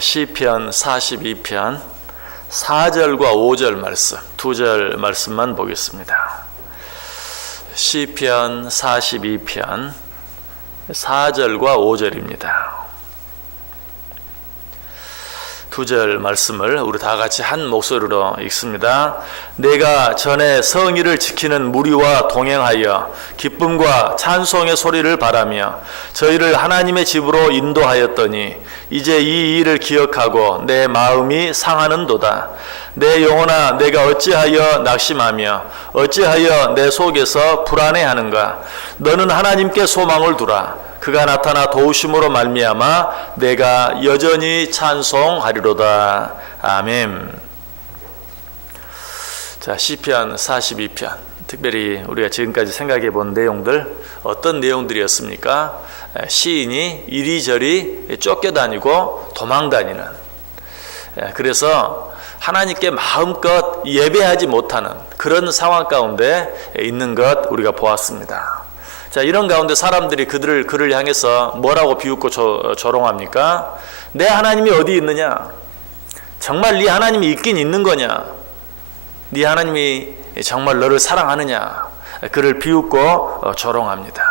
시편 42편 4절과 5절 말씀, 2절 말씀만 보겠습니다. 시편 42편 4절과 5절입니다. 2절 말씀을 우리 다 같이 한 목소리로 읽습니다. 내가 전에 성의를 지키는 무리와 동행하여 기쁨과 찬송의 소리를 바라며 저희를 하나님의 집으로 인도하였더니 이제 이 일을 기억하고 내 마음이 상하는도다. 내 영혼아, 내가 어찌하여 낙심하며 어찌하여 내 속에서 불안해하는가. 너는 하나님께 소망을 두라. 그가 나타나 도우심으로 말미암아 내가 여전히 찬송하리로다. 아멘. 자, 시편 42편, 특별히 우리가 지금까지 생각해 본 내용들, 어떤 내용들이었습니까? 시인이 이리저리 쫓겨다니고 도망다니는, 그래서 하나님께 마음껏 예배하지 못하는 그런 상황 가운데 있는 것 우리가 보았습니다. 자, 이런 가운데 사람들이 그를 향해서 뭐라고 비웃고 조롱합니까? 내 하나님이 어디 있느냐? 정말 네 하나님이 있긴 있는 거냐? 네 하나님이 정말 너를 사랑하느냐? 그를 비웃고 조롱합니다.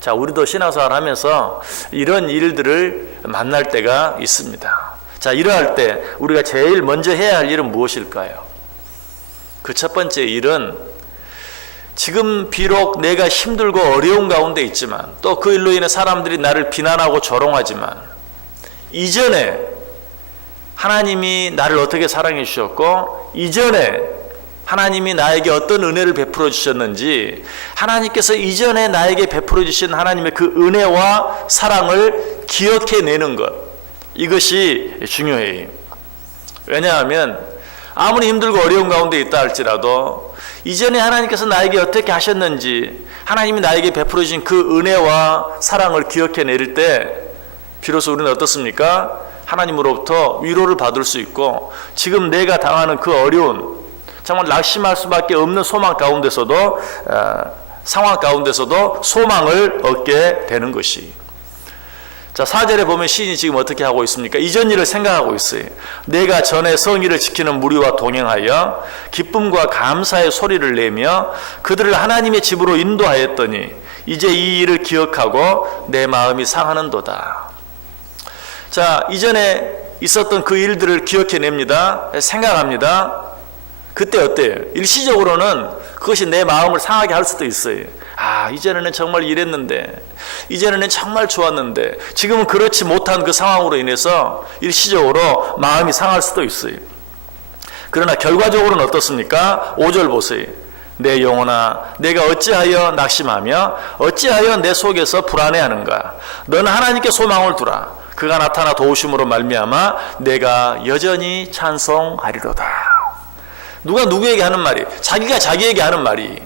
자, 우리도 신앙생활 하면서 이런 일들을 만날 때가 있습니다. 자, 이러할 때 우리가 제일 먼저 해야 할 일은 무엇일까요? 그 첫 번째 일은 지금 비록 내가 힘들고 어려운 가운데 있지만 또 그 일로 인해 사람들이 나를 비난하고 조롱하지만 이전에 하나님이 나를 어떻게 사랑해 주셨고 이전에 하나님이 나에게 어떤 은혜를 베풀어 주셨는지 하나님께서 이전에 나에게 베풀어 주신 하나님의 그 은혜와 사랑을 기억해내는 것, 이것이 중요해요. 왜냐하면 아무리 힘들고 어려운 가운데 있다 할지라도 이전에 하나님께서 나에게 어떻게 하셨는지 하나님이 나에게 베풀어 주신 그 은혜와 사랑을 기억해낼 때 비로소 우리는 어떻습니까? 하나님으로부터 위로를 받을 수 있고 지금 내가 당하는 그 어려운, 정말 낙심할 수밖에 없는 소망 가운데서도 상황 가운데서도 소망을 얻게 되는 것이. 자, 4절에 보면 시인이 지금 어떻게 하고 있습니까? 이전 일을 생각하고 있어요. 내가 전에 성의를 지키는 무리와 동행하여 기쁨과 감사의 소리를 내며 그들을 하나님의 집으로 인도하였더니 이제 이 일을 기억하고 내 마음이 상하는도다. 자, 이전에 있었던 그 일들을 기억해냅니다. 생각합니다. 그때 어때요? 일시적으로는 그것이 내 마음을 상하게 할 수도 있어요. 아, 이전에는 정말 이랬는데, 이전에는 정말 좋았는데 지금은 그렇지 못한 그 상황으로 인해서 일시적으로 마음이 상할 수도 있어요. 그러나 결과적으로는 어떻습니까? 5절 보세요. 내 영혼아, 내가 어찌하여 낙심하며 어찌하여 내 속에서 불안해하는가. 너는 하나님께 소망을 두라. 그가 나타나 도우심으로 말미암아 내가 여전히 찬송하리로다. 누가 누구에게 하는 말이? 자기가 자기에게 하는 말이.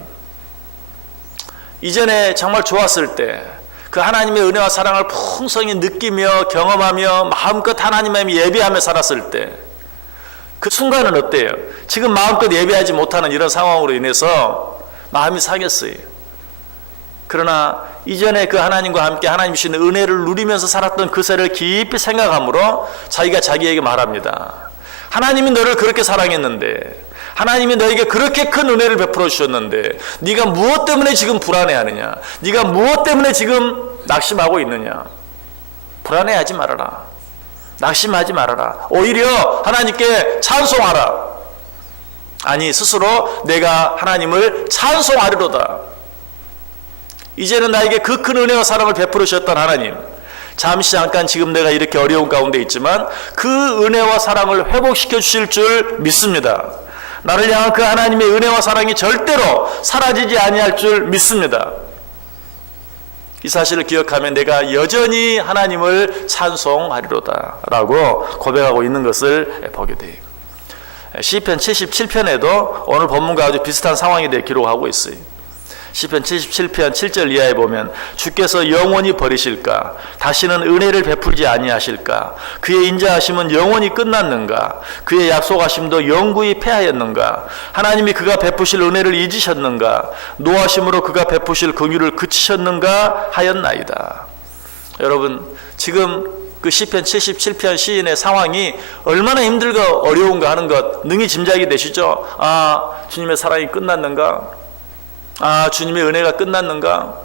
이전에 정말 좋았을 때 그 하나님의 은혜와 사랑을 풍성히 느끼며 경험하며 마음껏 하나님의 예배하며 살았을 때 그 순간은 어때요? 지금 마음껏 예배하지 못하는 이런 상황으로 인해서 마음이 상했어요. 그러나 이전에 그 하나님과 함께 하나님 주신 은혜를 누리면서 살았던 그 세를 깊이 생각함으로 자기가 자기에게 말합니다. 하나님이 너를 그렇게 사랑했는데, 하나님이 너에게 그렇게 큰 은혜를 베풀어 주셨는데 네가 무엇 때문에 지금 불안해하느냐? 네가 무엇 때문에 지금 낙심하고 있느냐? 불안해하지 말아라. 낙심하지 말아라. 오히려 하나님께 찬송하라. 아니, 스스로 내가 하나님을 찬송하리로다. 이제는 나에게 그 큰 은혜와 사랑을 베풀어 주셨던 하나님, 잠시 잠깐 지금 내가 이렇게 어려운 가운데 있지만 그 은혜와 사랑을 회복시켜 주실 줄 믿습니다. 나를 향한 그 하나님의 은혜와 사랑이 절대로 사라지지 아니할 줄 믿습니다. 이 사실을 기억하면 내가 여전히 하나님을 찬송하리로다 라고 고백하고 있는 것을 보게 돼요. 시편 77편에도 오늘 본문과 아주 비슷한 상황에 대해 기록하고 있어요. 시편 77편 7절 이하에 보면 주께서 영원히 버리실까? 다시는 은혜를 베풀지 아니하실까? 그의 인자하심은 영원히 끝났는가? 그의 약속하심도 영구히 패하였는가? 하나님이 그가 베푸실 은혜를 잊으셨는가? 노하심으로 그가 베푸실 긍휼을 그치셨는가 하였나이다. 여러분, 지금 그 시편 77편 시인의 상황이 얼마나 힘들고 어려운가 하는 것 능히 짐작이 되시죠? 아, 주님의 사랑이 끝났는가? 아, 주님의 은혜가 끝났는가?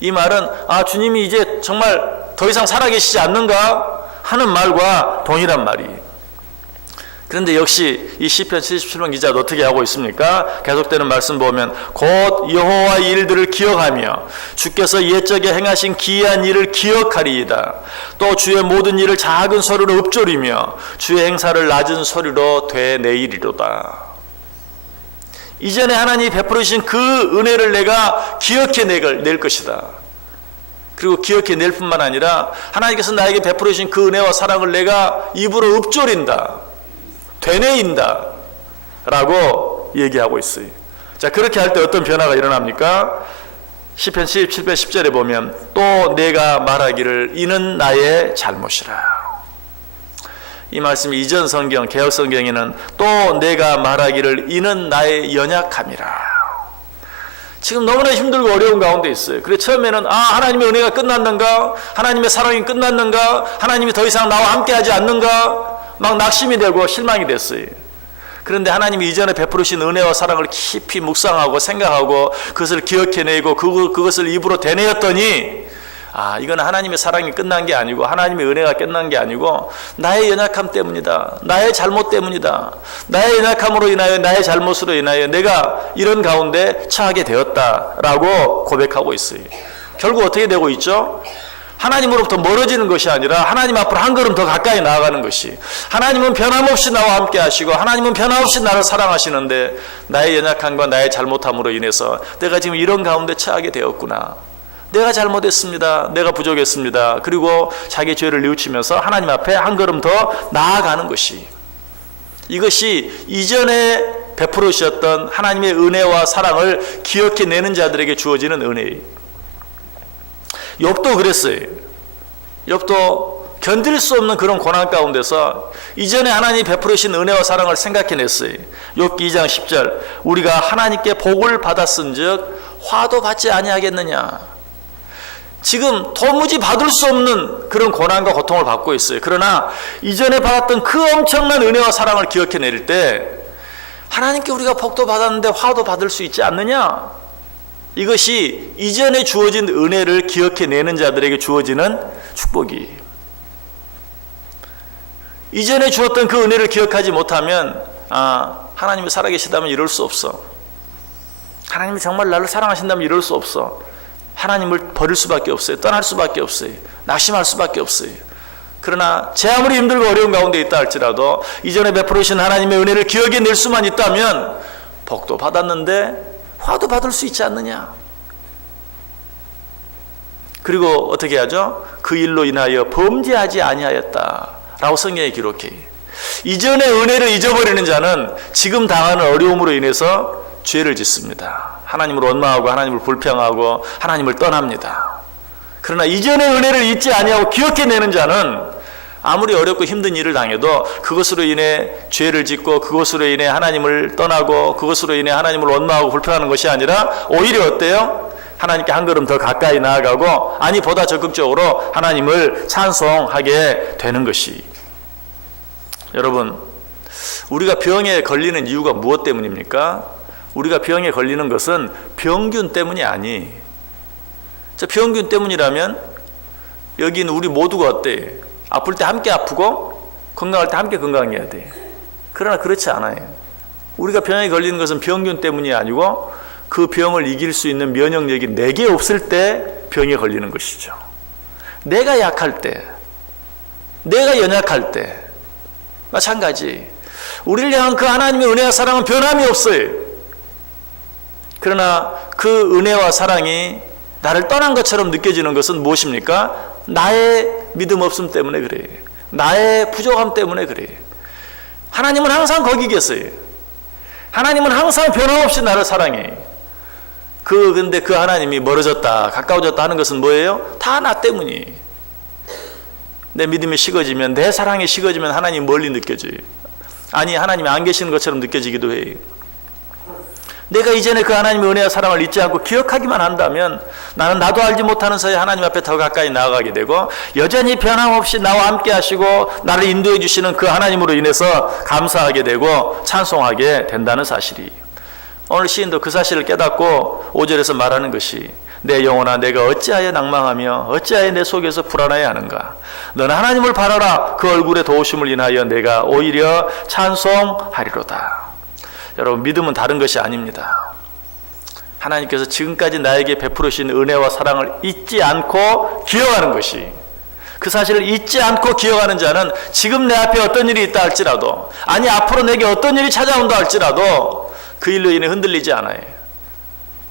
이 말은 아, 주님이 이제 정말 더 이상 살아계시지 않는가 하는 말과 동일한 말이에요. 그런데 역시 이 시편 77편 기자도 어떻게 하고 있습니까? 계속되는 말씀 보면 곧 여호와의 일들을 기억하며 주께서 옛적에 행하신 기이한 일을 기억하리이다. 또 주의 모든 일을 작은 소리로 읊조리며 주의 행사를 낮은 소리로 되내이리로다. 이전에 하나님이 베풀으신 그 은혜를 내가 기억해낼 것이다. 그리고 기억해낼 뿐만 아니라 하나님께서 나에게 베풀으신 그 은혜와 사랑을 내가 입으로 읊조린다. 되뇌인다 라고 얘기하고 있어요. 자, 그렇게 할 때 어떤 변화가 일어납니까? 시편 77편 10절에 보면 또 내가 말하기를 이는 나의 잘못이라. 이 말씀이 이전 성경 개역 성경에는 또 내가 말하기를 이는 나의 연약함이라. 지금 너무나 힘들고 어려운 가운데 있어요. 그래서 처음에는 아, 하나님의 은혜가 끝났는가? 하나님의 사랑이 끝났는가? 하나님이 더 이상 나와 함께하지 않는가? 막 낙심이 되고 실망이 됐어요. 그런데 하나님이 이전에 베풀으신 은혜와 사랑을 깊이 묵상하고 생각하고 그것을 기억해내고 그것을 입으로 되뇌었더니 아, 이건 하나님의 사랑이 끝난 게 아니고 하나님의 은혜가 끝난 게 아니고 나의 연약함 때문이다. 나의 잘못 때문이다. 나의 연약함으로 인하여 나의 잘못으로 인하여 내가 이런 가운데 처하게 되었다라고 고백하고 있어요. 결국 어떻게 되고 있죠? 하나님으로부터 멀어지는 것이 아니라 하나님 앞으로 한 걸음 더 가까이 나아가는 것이, 하나님은 변함없이 나와 함께 하시고 하나님은 변함없이 나를 사랑하시는데 나의 연약함과 나의 잘못함으로 인해서 내가 지금 이런 가운데 처하게 되었구나. 내가 잘못했습니다. 내가 부족했습니다. 그리고 자기 죄를 뉘우치면서 하나님 앞에 한 걸음 더 나아가는 것이, 이것이 이전에 베풀어 주셨던 하나님의 은혜와 사랑을 기억해내는 자들에게 주어지는 은혜예요. 욥도 그랬어요. 욥도 견딜 수 없는 그런 고난 가운데서 이전에 하나님이 베풀으신 은혜와 사랑을 생각해냈어요. 욥기 2장 10절 우리가 하나님께 복을 받았은즉 화도 받지 아니하겠느냐. 지금 도무지 받을 수 없는 그런 고난과 고통을 받고 있어요. 그러나 이전에 받았던 그 엄청난 은혜와 사랑을 기억해낼 때 하나님께 우리가 복도 받았는데 화도 받을 수 있지 않느냐. 이것이 이전에 주어진 은혜를 기억해내는 자들에게 주어지는 축복이. 이전에 주었던 그 은혜를 기억하지 못하면 아, 하나님이 살아계시다면 이럴 수 없어. 하나님이 정말 나를 사랑하신다면 이럴 수 없어. 하나님을 버릴 수밖에 없어요. 떠날 수밖에 없어요. 낙심할 수밖에 없어요. 그러나 제 아무리 힘들고 어려운 가운데 있다 할지라도 이전에 베풀으신 하나님의 은혜를 기억해낼 수만 있다면 복도 받았는데 화도 받을 수 있지 않느냐. 그리고 어떻게 하죠? 그 일로 인하여 범죄하지 아니하였다 라고 성경에 기록해. 이전의 은혜를 잊어버리는 자는 지금 당하는 어려움으로 인해서 죄를 짓습니다. 하나님을 원망하고 하나님을 불평하고 하나님을 떠납니다. 그러나 이전의 은혜를 잊지 아니하고 기억해내는 자는 아무리 어렵고 힘든 일을 당해도 그것으로 인해 죄를 짓고 그것으로 인해 하나님을 떠나고 그것으로 인해 하나님을 원망하고 불평하는 것이 아니라 오히려 어때요? 하나님께 한 걸음 더 가까이 나아가고 아니 보다 적극적으로 하나님을 찬송하게 되는 것이. 여러분, 우리가 병에 걸리는 이유가 무엇 때문입니까? 우리가 병에 걸리는 것은 병균 때문이 아니. 저 병균 때문이라면 여기는 우리 모두가 어때? 아플 때 함께 아프고 건강할 때 함께 건강해야 돼. 그러나 그렇지 않아요. 우리가 병에 걸리는 것은 병균 때문이 아니고 그 병을 이길 수 있는 면역력이 내게 없을 때 병에 걸리는 것이죠. 내가 약할 때, 내가 연약할 때 마찬가지. 우리를 향한 그 하나님의 은혜와 사랑은 변함이 없어요. 그러나 그 은혜와 사랑이 나를 떠난 것처럼 느껴지는 것은 무엇입니까? 나의 믿음 없음 때문에 그래요. 나의 부족함 때문에 그래요. 하나님은 항상 거기 계세요. 하나님은 항상 변함없이 나를 사랑해. 근데 그 하나님이 멀어졌다, 가까워졌다 하는 것은 뭐예요? 다 나 때문이에요. 내 믿음이 식어지면, 내 사랑이 식어지면 하나님이 멀리 느껴져요. 아니, 하나님이 안 계시는 것처럼 느껴지기도 해요. 내가 이전에 그 하나님의 은혜와 사랑을 잊지 않고 기억하기만 한다면 나는 나도 알지 못하는 사이에 하나님 앞에 더 가까이 나아가게 되고, 여전히 변함없이 나와 함께 하시고 나를 인도해 주시는 그 하나님으로 인해서 감사하게 되고 찬송하게 된다는 사실이, 오늘 시인도 그 사실을 깨닫고 5절에서 말하는 것이, 내 영혼아 내가 어찌하여 낭망하며 어찌하여 내 속에서 불안하여 하는가. 너는 하나님을 바라라. 그 얼굴의 도우심을 인하여 내가 오히려 찬송하리로다. 여러분, 믿음은 다른 것이 아닙니다. 하나님께서 지금까지 나에게 베풀으신 은혜와 사랑을 잊지 않고 기억하는 것이, 그 사실을 잊지 않고 기억하는 자는 지금 내 앞에 어떤 일이 있다 할지라도, 아니 앞으로 내게 어떤 일이 찾아온다 할지라도 그 일로 인해 흔들리지 않아요.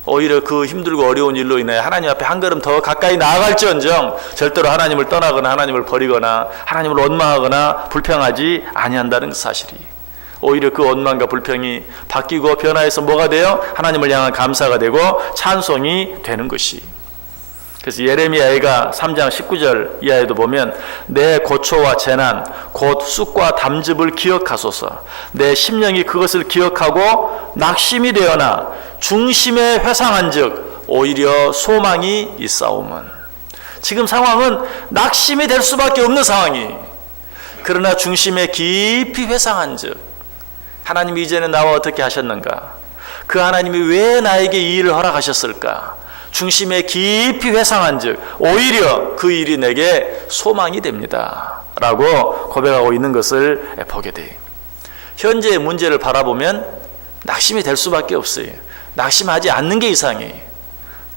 오히려 그 힘들고 어려운 일로 인해 하나님 앞에 한 걸음 더 가까이 나아갈지언정 절대로 하나님을 떠나거나 하나님을 버리거나 하나님을 원망하거나 불평하지 아니한다는 그 사실이, 오히려 그 원망과 불평이 바뀌고 변화해서 뭐가 돼요? 하나님을 향한 감사가 되고 찬송이 되는 것이. 그래서 예레미야가 3장 19절 이하에도 보면, 내 고초와 재난 곧 쑥과 담즙을 기억하소서. 내 심령이 그것을 기억하고 낙심이 되어나 중심에 회상한 즉 오히려 소망이 있사오문. 지금 상황은 낙심이 될 수밖에 없는 상황이, 그러나 중심에 깊이 회상한 즉, 하나님이 이전에 나와 어떻게 하셨는가, 그 하나님이 왜 나에게 이 일을 허락하셨을까, 중심에 깊이 회상한 즉 오히려 그 일이 내게 소망이 됩니다 라고 고백하고 있는 것을 보게 돼요. 현재의 문제를 바라보면 낙심이 될 수밖에 없어요. 낙심하지 않는 게 이상해요.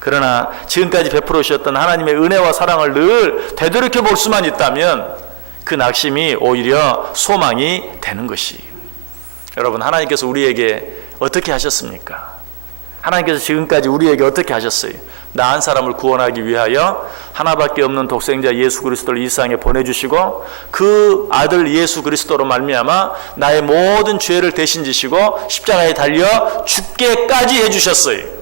그러나 지금까지 베풀어 주셨던 하나님의 은혜와 사랑을 늘 되돌이켜 볼 수만 있다면 그 낙심이 오히려 소망이 되는 것이에요. 여러분, 하나님께서 우리에게 어떻게 하셨습니까? 하나님께서 지금까지 우리에게 어떻게 하셨어요? 나 한 사람을 구원하기 위하여 하나밖에 없는 독생자 예수 그리스도를 이 세상에 보내주시고 그 아들 예수 그리스도로 말미암아 나의 모든 죄를 대신 지시고 십자가에 달려 죽게까지 해주셨어요.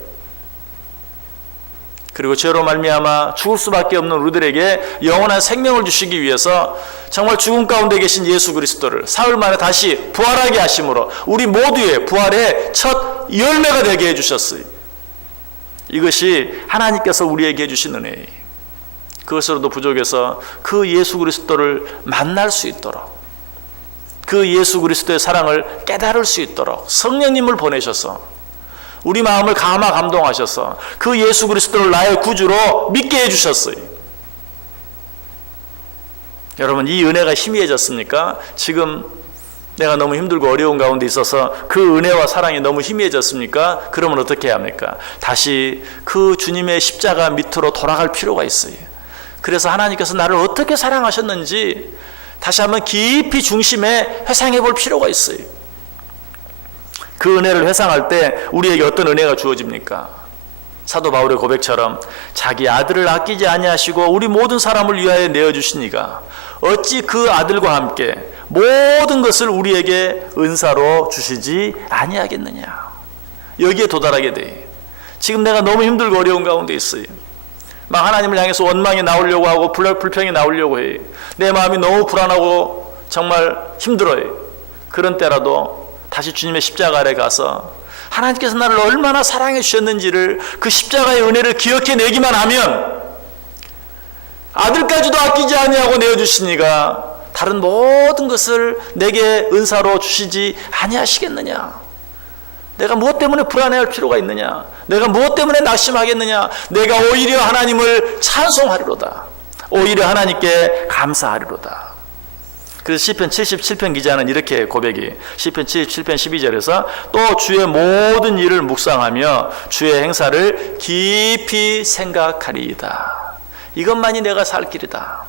그리고 죄로 말미암아 죽을 수밖에 없는 우리들에게 영원한 생명을 주시기 위해서 정말 죽음 가운데 계신 예수 그리스도를 사흘 만에 다시 부활하게 하심으로 우리 모두의 부활의 첫 열매가 되게 해주셨어요. 이것이 하나님께서 우리에게 해주신 은혜예요. 그것으로도 부족해서 그 예수 그리스도를 만날 수 있도록, 그 예수 그리스도의 사랑을 깨달을 수 있도록 성령님을 보내셔서 우리 마음을 감동하셔서 그 예수 그리스도를 나의 구주로 믿게 해주셨어요. 여러분, 이 은혜가 희미해졌습니까? 지금 내가 너무 힘들고 어려운 가운데 있어서 그 은혜와 사랑이 너무 희미해졌습니까? 그러면 어떻게 해야 합니까? 다시 그 주님의 십자가 밑으로 돌아갈 필요가 있어요. 그래서 하나님께서 나를 어떻게 사랑하셨는지 다시 한번 깊이 중심에 회상해 볼 필요가 있어요. 그 은혜를 회상할 때 우리에게 어떤 은혜가 주어집니까? 사도 바울의 고백처럼 자기 아들을 아끼지 아니하시고 우리 모든 사람을 위하여 내어주시니가 어찌 그 아들과 함께 모든 것을 우리에게 은사로 주시지 아니하겠느냐. 여기에 도달하게 돼. 지금 내가 너무 힘들고 어려운 가운데 있어요. 막 하나님을 향해서 원망이 나오려고 하고 불평이 나오려고 해요. 내 마음이 너무 불안하고 정말 힘들어요. 그런 때라도 다시 주님의 십자가 아래 가서 하나님께서 나를 얼마나 사랑해 주셨는지를, 그 십자가의 은혜를 기억해내기만 하면 아들까지도 아끼지 아니하고 내어주시니가 다른 모든 것을 내게 은사로 주시지 아니하시겠느냐. 내가 무엇 때문에 불안해할 필요가 있느냐. 내가 무엇 때문에 낙심하겠느냐. 내가 오히려 하나님을 찬송하리로다. 오히려 하나님께 감사하리로다. 그래서 시편 77편 기자는 이렇게 고백이, 시편 77편 12절에서 또 주의 모든 일을 묵상하며 주의 행사를 깊이 생각하리이다. 이것만이 내가 살 길이다.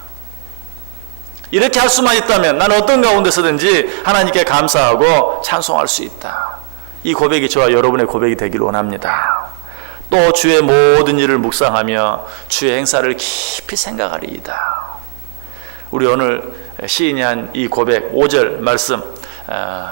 이렇게 할 수만 있다면 나는 어떤 가운데서든지 하나님께 감사하고 찬송할 수 있다. 이 고백이 저와 여러분의 고백이 되기를 원합니다. 또 주의 모든 일을 묵상하며 주의 행사를 깊이 생각하리이다. 우리 오늘 시인이 한 이 고백 5절 말씀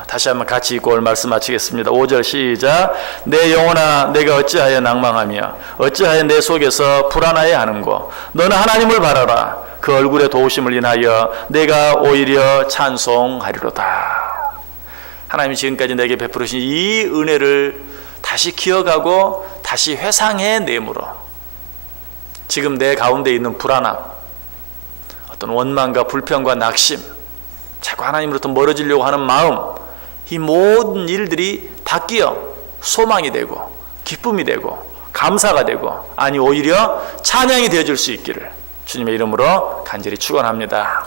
다시 한번 같이 읽고 오늘 말씀 마치겠습니다. 5절 시작. 내 영혼아 내가 어찌하여 낭망하며 어찌하여 내 속에서 불안하여 하는고. 너는 하나님을 바라라. 그 얼굴의 도우심을 인하여 내가 오히려 찬송하리로다. 하나님이 지금까지 내게 베풀으신 이 은혜를 다시 기억하고 다시 회상해 내므로 지금 내 가운데 있는 불안함, 어떤 원망과 불평과 낙심, 자꾸 하나님으로부터 멀어지려고 하는 마음, 이 모든 일들이 바뀌어 소망이 되고 기쁨이 되고 감사가 되고, 아니 오히려 찬양이 되어줄 수 있기를 주님의 이름으로 간절히 축원합니다.